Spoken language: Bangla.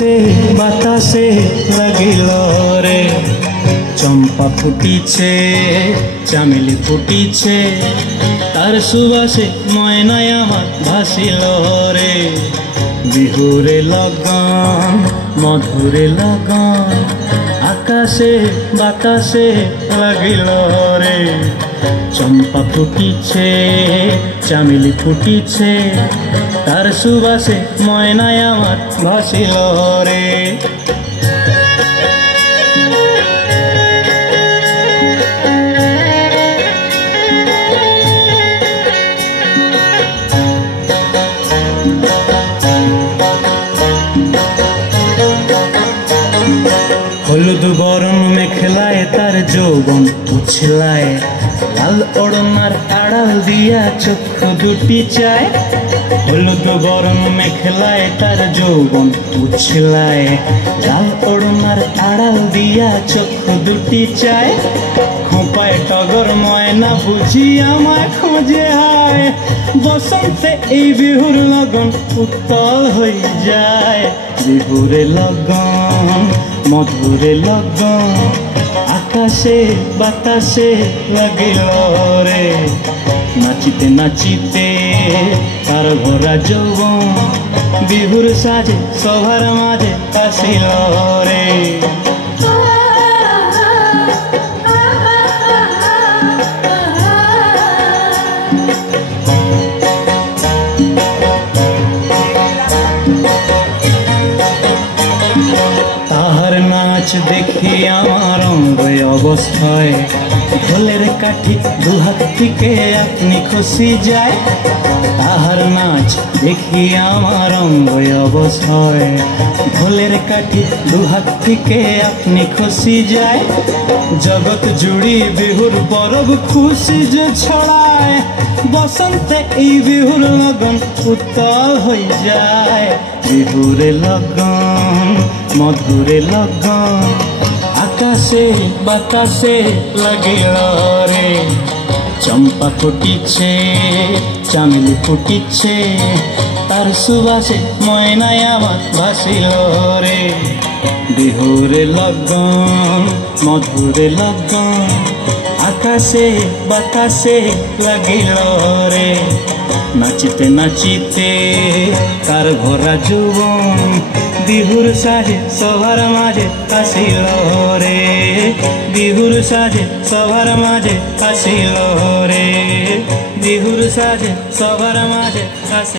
আকাশে বাতাসে লাগিল রে, চম্পা ফুটিছে চামেলি ফুটিছে, তার সুবাসে ময়নায় আমার ভাসিল রে। বিহুরে লগন মধুরে লগন, আকাশে বাতাসে লাগিল রে, চম্পা ফুটিছে চামেলি ফুটিছে, তার সুবাসে ময়নায় আমার ভাসিল রে। হলুদ বরণ মেখলায় তার যৌবন উছলায়, লাল ওড়নার আড়াল দিয়া চক্ষু দুটি চায়। হলুদ বরণ মেখলায় তার যৌবন উছলায়, লাল ওড়নার আড়াল দিয়া চক্ষু দুটি চায়। খোঁপায় টগর ময়না বুঝি আমায় খোঁজে হায়, বসন্তে এই বিহুর লগন উত্তল হয়ে যায়। বিহুরে লগন মধুরে লগন, আকাশে বাতাসে লাগিল রে, নাচিতে নাচিতে তার ভরা যৌবন, বিহুর সাজে সবার মাঝে আসিল রে। তাহার নাচ দেখি আমার অঙ্গ অবস্থায়, ঢোলের কাঠি দুহাত থেকে আপনি খুশি যায়। তাহার নাচ দেখি আমার অঙ্গ অবস্থায়, ঢোলের কাঠি দুহাত থেকে আপনি খুশি যায়। জগৎ জুড়ি বিহুর পরব খুশি যে ছড়ায়, বসন্তে এই বিহুর লগন উত্তল হয়ে যায়। বিহুরে লগন মধুরে লগন, আকাশে বাতাসে লাগিল রে, চম্পা ফুটিছে চামেলি ফুটিছে, তার সুবাসে ময়নায় আমার ভাসিল রে। বিহুরে লগন মধুরে লগন, আকাশে বাতাসে লাগিল রে, নাচিতে নাচিতে তার ভরা যৌবন, বিহুর সাজে সবার মাঝে আসিল রে। বিহুর সাজে সবার মাঝে আসিল রে, বিহুর সাজে সবার মাঝে আসিল।